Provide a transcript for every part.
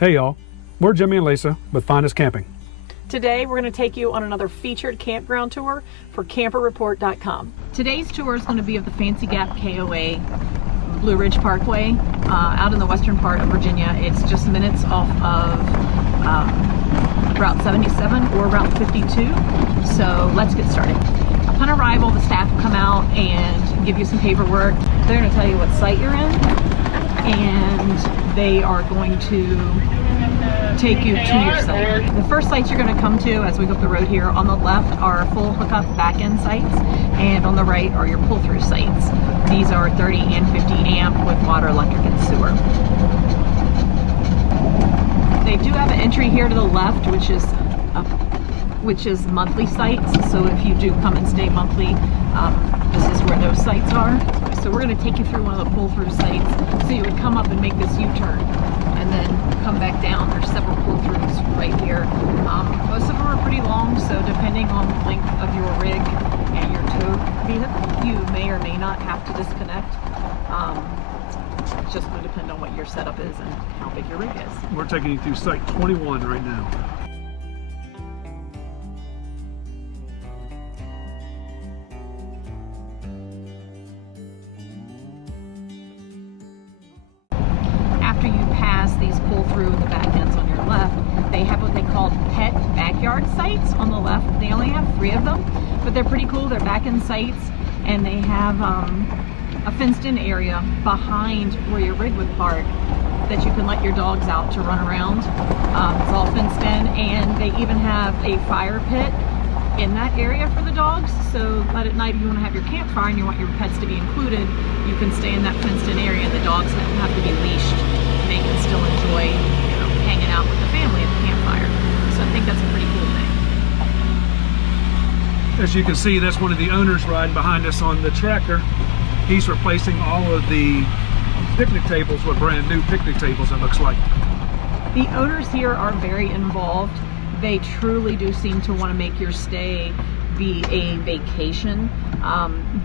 Hey y'all, we're Jimmy and Lisa with Finest Camping. Today we're going to take you on another featured campground tour for camperreport.com. Today's tour is going to be of the Fancy Gap KOA Blue Ridge Parkway out in the western part of Virginia. It's just minutes off of Route 77 or Route 52. So let's get started. Upon arrival, the staff will come out and give you some paperwork. They're going to tell you what site you're in, and they are going to take you to your site. The first sites you're going to come to as we go up the road here, on the left are full hookup back-end sites, and on the right are your pull-through sites. These are 30 and 50 amp with water, electric, and sewer. They do have an entry here to the left, which is monthly sites. So if you do come and stay monthly, this is where those sites are. So we're going to take you through one of the pull-through sites. So you would come up and make this U-turn, and then come back down. There's several pull-throughs right here. Most of them are pretty long, so depending on the length of your rig and your tow vehicle, you may or may not have to disconnect. It's just going to depend on what your setup is and how big your rig is. We're taking you through site 21 right now. After you pass these pull-through the back ends on your left, they have what they call pet backyard sites on the left. They only have 3 of them, but they're pretty cool. They're back-end sites, and they have a fenced-in area behind where your rig would park that you can let your dogs out to run around. It's all fenced in, and they even have a fire pit in that area for the dogs. So that at night, if you want to have your campfire and you want your pets to be included, you can stay in that fenced-in area, and the dogs don't have to be leashed. They can still enjoy, hanging out with the family at the campfire. So I think that's a pretty cool thing. As you can see, that's one of the owners riding behind us on the tractor. He's replacing all of the picnic tables with brand new picnic tables, it looks like. The owners here are very involved. They truly do seem to want to make your stay be a vacation.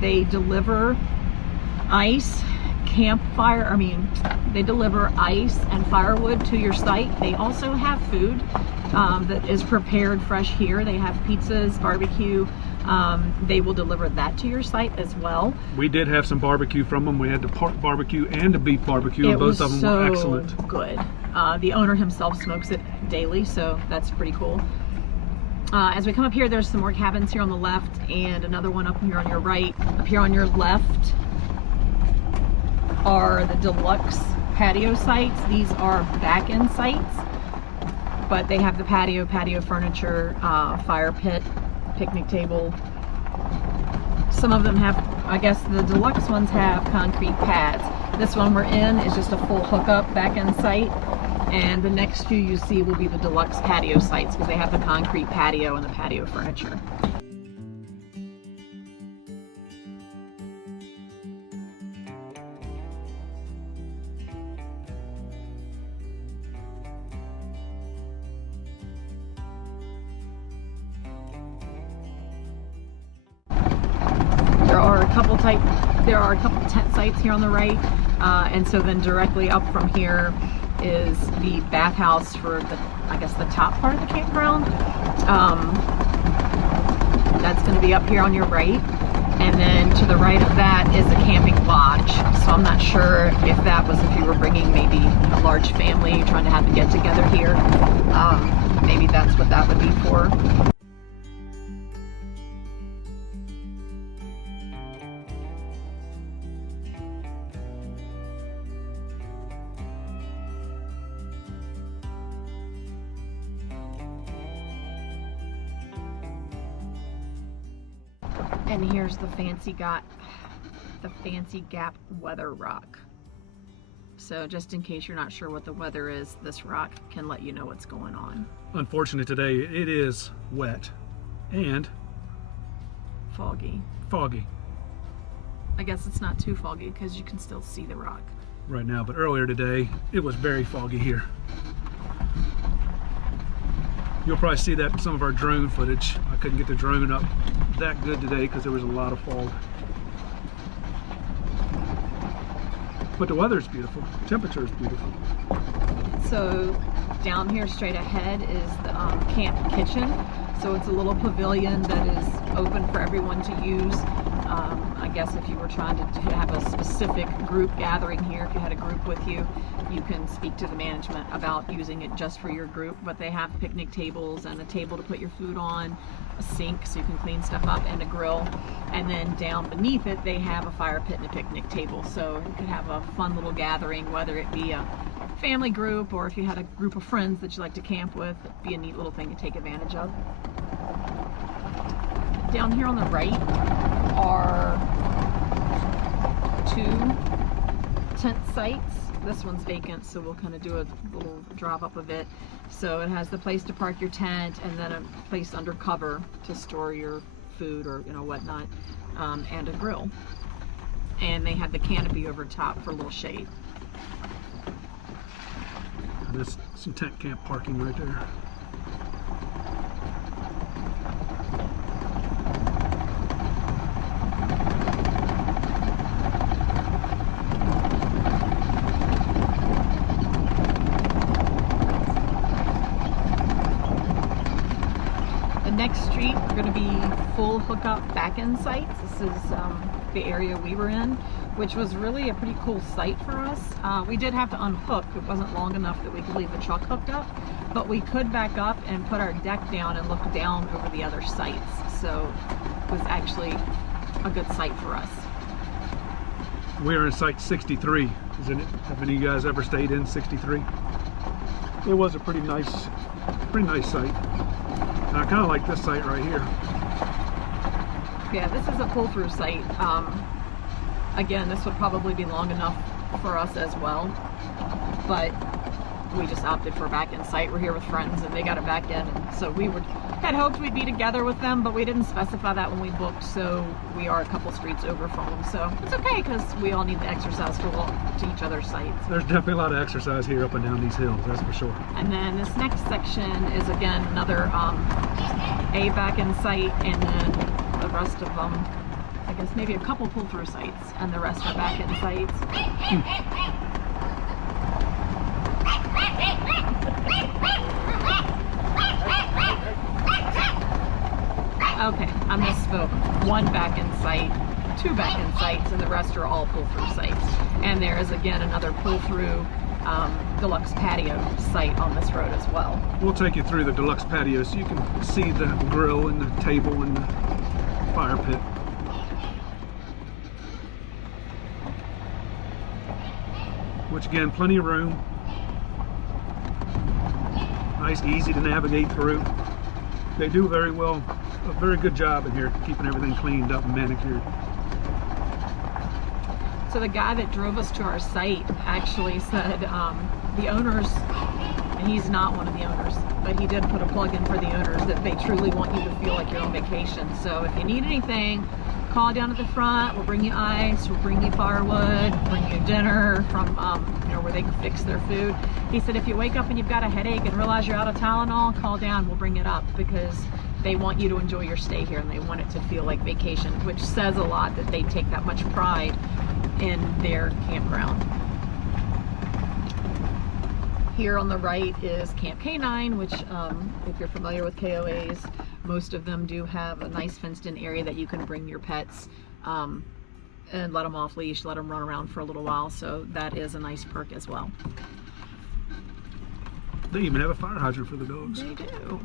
They deliver ice, they deliver ice and firewood to your site. They also have food that is prepared fresh here. They have pizzas, barbecue. They will deliver that to your site as well. We did have some barbecue from them. We had the pork barbecue and the beef barbecue, and both of them were excellent. Good. The owner himself smokes it daily, so that's pretty cool. As we come up here, there's some more cabins here on the left and another one up here on your right. Up here on your left are the deluxe patio sites. These are back-end sites, but they have the patio furniture, fire pit, picnic table. Some of them have, I guess the deluxe ones have concrete pads. This one we're in is just a full hookup back-end site, and the next few you see will be the deluxe patio sites because they have the concrete patio and the patio furniture. There are a couple tent sites here on the right, and so then directly up from here is the bathhouse for the top part of the campground. That's going to be up here on your right, and then to the right of that is a camping lodge. So I'm not sure if that was if you were bringing maybe a large family trying to have a get together here. Maybe that's what that would be for. And here's the Fancy Gap Weather Rock. So just in case you're not sure what the weather is, this rock can let you know what's going on. Unfortunately today it is wet and foggy. I guess it's not too foggy because you can still see the rock right now, but earlier today it was very foggy here. You'll probably see that in some of our drone footage. I couldn't get the drone up that good today because there was a lot of fog. But the weather's beautiful, temperature is beautiful. So Down here straight ahead is the camp kitchen. So it's a little pavilion that is open for everyone to use. I guess if you were trying to have a specific group gathering here, if you had a group with you, you can speak to the management about using it just for your group. But they have picnic tables and a table to put your food on, a sink so you can clean stuff up, and a grill. And then down beneath it, they have a fire pit and a picnic table. So you could have a fun little gathering, whether it be a family group or if you had a group of friends that you like to camp with. It'd be a neat little thing to take advantage of. Down here on the right are 2 tent sites. This one's vacant, so we'll kind of do a little drive up of it. So it has the place to park your tent, and then a place under cover to store your food or whatnot, and a grill. And they have the canopy over top for a little shade. There's some tent camp parking right there. Next street, we're going to be full hookup back-end sites. This is the area we were in, which was really a pretty cool site for us. We did have to unhook. It wasn't long enough that we could leave the truck hooked up, but we could back up and put our deck down and look down over the other sites. So it was actually a good site for us. We're in site 63, isn't it? Have any of you guys ever stayed in 63? It was a pretty nice site. I kind of like this site right here. Yeah, this is a pull-through site. Again, this would probably be long enough for us as well, but we just opted for a back-end site. We're here with friends and they got a back-end, and so we had hoped we'd be together with them, but we didn't specify that when we booked, so we are a couple streets over from them. So it's okay, because we all need the exercise to walk to each other's sites. There's definitely a lot of exercise here up and down these hills, that's for sure. And then this next section is again another a back-end site, and then the rest of them, I guess maybe a couple pull-through sites, and the rest are back-end sites. Okay, I misspoke. 1 back-end site, 2 back-end sites, and the rest are all pull-through sites. And there is again another pull-through deluxe patio site on this road as well. We'll take you through the deluxe patio so you can see the grill and the table and the fire pit. Which again, plenty of room. Nice, easy to navigate through. They do a very good job in here keeping everything cleaned up and manicured. So the guy that drove us to our site actually said the owners, and he's not one of the owners, but he did put a plug in for the owners that they truly want you to feel like you're on vacation. So if you need anything, call down at the front. We'll bring you ice, we'll bring you firewood, bring you dinner from where they can fix their food. He said if you wake up and you've got a headache and realize you're out of Tylenol, call down, we'll bring it up, because they want you to enjoy your stay here and they want it to feel like vacation, which says a lot that they take that much pride in their campground. Here on the right is Camp K9, which if you're familiar with KOAs, most of them do have a nice fenced in area that you can bring your pets and let them off leash, let them run around for a little while. So that is a nice perk as well. They even have a fire hydrant for the dogs. They do.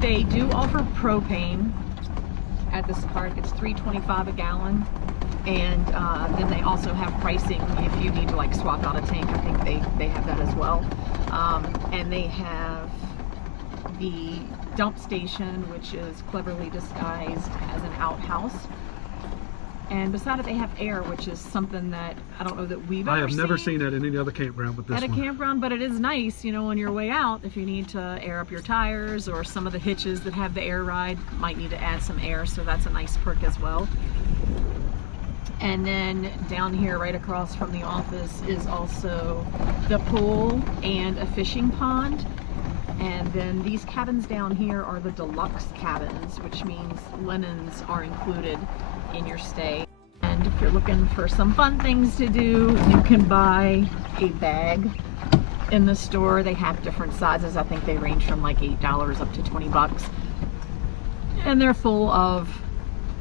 They do offer propane at this park. It's $3.25 a gallon, and then they also have pricing if you need to like swap out a tank. I think they have that as well. And they have the dump station, which is cleverly disguised as an outhouse. And beside it, they have air, which is something that I don't know that we've ever seen. I have never seen that in any other campground but this one. At a campground, but it is nice, you know, on your way out, if you need to air up your tires, or some of the hitches that have the air ride might need to add some air, so that's a nice perk as well. And then down here right across from the office is also the pool and a fishing pond. And then these cabins down here are the deluxe cabins, which means linens are included in your stay. And if you're looking for some fun things to do, you can buy a bag in the store. They have different sizes. I think they range from like $8 up to 20 bucks. And they're full of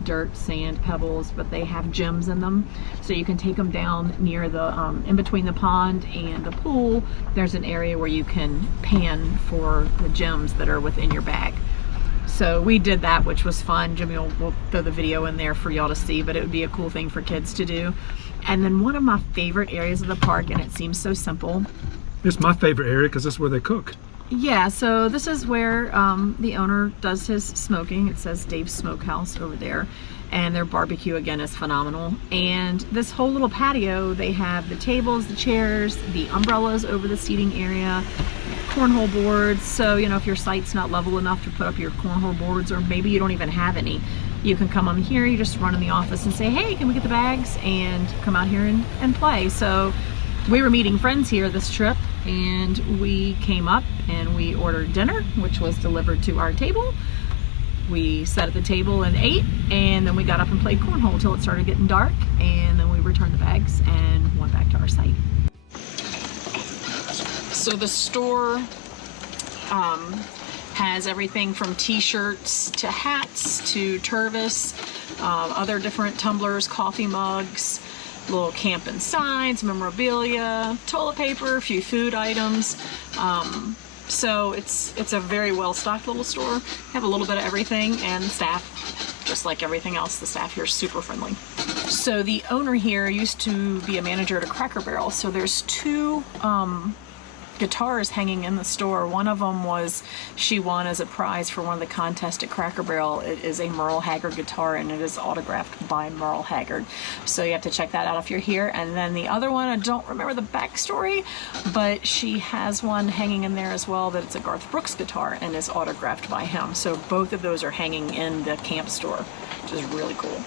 dirt, sand, pebbles, but they have gems in them, so you can take them down near the in between the pond and the pool. There's an area where you can pan for the gems that are within your bag. So we did that, which was fun. Jimmy will throw the video in there for y'all to see, but it would be a cool thing for kids to do. And then one of my favorite areas of the park, and it seems so simple. It's my favorite area because this is where they cook. Yeah, so this is where the owner does his smoking. It says Dave's Smokehouse over there, and their barbecue again is phenomenal. And this whole little patio, they have the tables, the chairs, the umbrellas over the seating area, cornhole boards. So, you know, if your site's not level enough to put up your cornhole boards, or maybe you don't even have any, you can come on here, you just run in the office and say, hey, can we get the bags, and come out here and play. So we were meeting friends here this trip, and we came up and we ordered dinner, which was delivered to our table. We sat at the table and ate, and then we got up and played cornhole until it started getting dark, and then we returned the bags and went back to our site. So the store has everything from t-shirts to hats to Tervis, other different tumblers, coffee mugs, little camping signs, memorabilia, toilet paper, a few food items. So it's a very well-stocked little store. Have a little bit of everything, and the staff, just like everything else, the staff here is super friendly. So the owner here used to be a manager at a Cracker Barrel. So there's two guitars hanging in the store. One of them was she won as a prize for one of the contests at Cracker Barrel. It is a Merle Haggard guitar, and it is autographed by Merle Haggard. So you have to check that out if you're here. And then the other one, I don't remember the backstory, but she has one hanging in there as well that it's a Garth Brooks guitar and is autographed by him. So both of those are hanging in the camp store, which is really cool.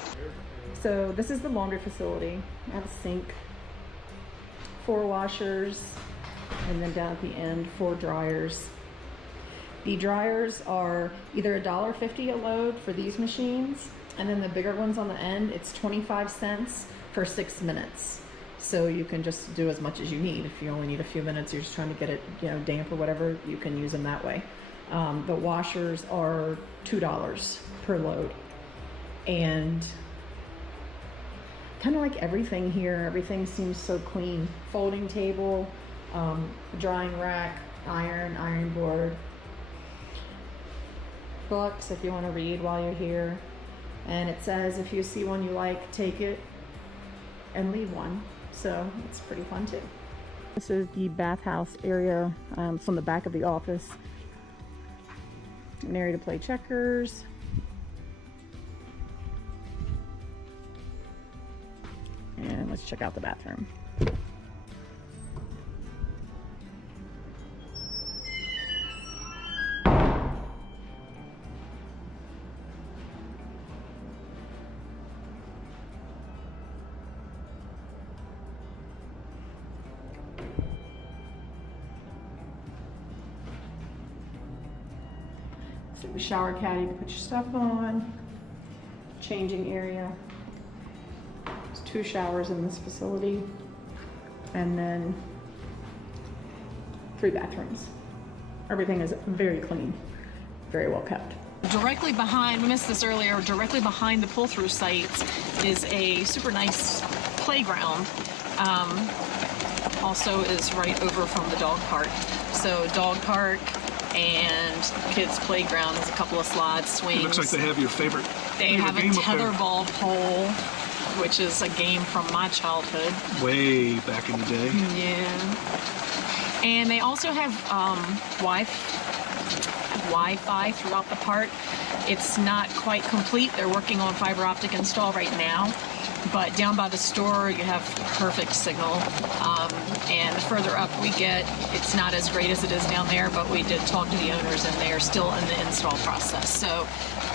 So this is the laundry facility. I have a sink, 4 washers, and then down at the end, 4 dryers. The dryers are either $1.50 a load for these machines, and then the bigger ones on the end, it's 25 cents for 6 minutes. So you can just do as much as you need. If you only need a few minutes, you're just trying to get it, you know, damp or whatever, you can use them that way. The washers are $2 per load. And kind of like everything here, everything seems so clean. Folding table, drying rack, iron board, books if you want to read while you're here. And it says if you see one you like, take it and leave one. So it's pretty fun too. This is the bathhouse area. It's on the back of the office. An area to play checkers. And let's check out the bathroom. So the shower caddy to put your stuff on. Changing area. There's 2 showers in this facility. And then 3 bathrooms. Everything is very clean, very well kept. Directly behind, we missed this earlier, directly behind the pull-through site is a super nice playground. Also is right over from the dog park. So dog park and kids playground. There's a couple of slides, swings. It looks like they have your favorite. They have a tetherball pole, which is a game from my childhood. Way back in the day. Yeah. And they also have Wi-Fi throughout the park. It's not quite complete. They're working on fiber optic install right now. But down by the store, you have perfect signal. And the further up we get, it's not as great as it is down there, but we did talk to the owners and they are still in the install process. So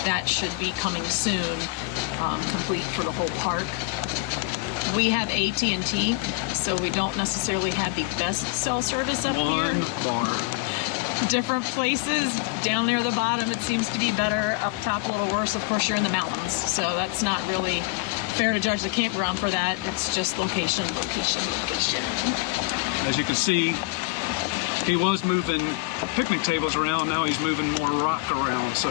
that should be coming soon, complete for the whole park. We have AT&T, so we don't necessarily have the best cell service up here. Bar. Different places, down there at the bottom it seems to be better, up top a little worse. Of course you're in the mountains, so that's not really fair to judge the campground for that. It's just location, location, location. As you can see, he was moving picnic tables around, now he's moving more rock around. So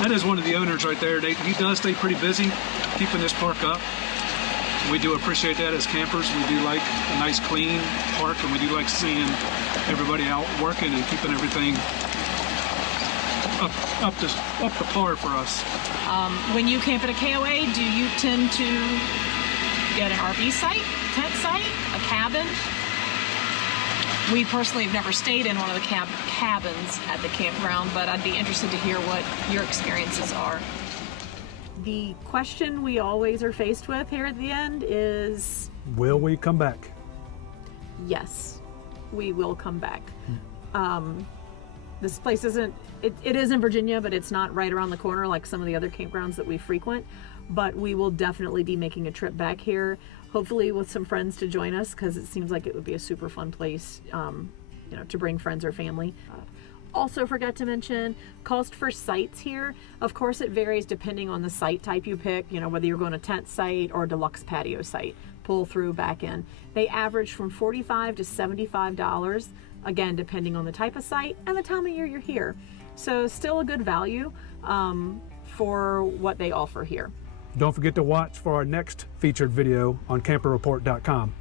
that is one of the owners right there. He does stay pretty busy keeping this park up. We do appreciate that as campers. We do like a nice clean park, and we do like seeing everybody out working and keeping everything up to par for us. When you camp at a KOA, do you tend to get an RV site, tent site, a cabin? We personally have never stayed in one of the cabins at the campground, but I'd be interested to hear what your experiences are. The question we always are faced with here at the end is, will we come back? Yes, we will come back. This place isn't, it is in Virginia, but it's not right around the corner like some of the other campgrounds that we frequent. But we will definitely be making a trip back here, hopefully with some friends to join us, because it seems like it would be a super fun place, you know, to bring friends or family. Also forgot to mention cost for sites here. Of course, it varies depending on the site type you pick, you know, whether you're going to tent site or deluxe patio site, pull through, back in. They average from $45 to $75, again, depending on the type of site and the time of year you're here. So still a good value for what they offer here. Don't forget to watch for our next featured video on camperreport.com.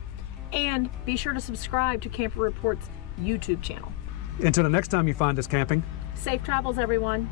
And be sure to subscribe to Camper Report's YouTube channel. Until the next time you find us camping, Safe travels, everyone.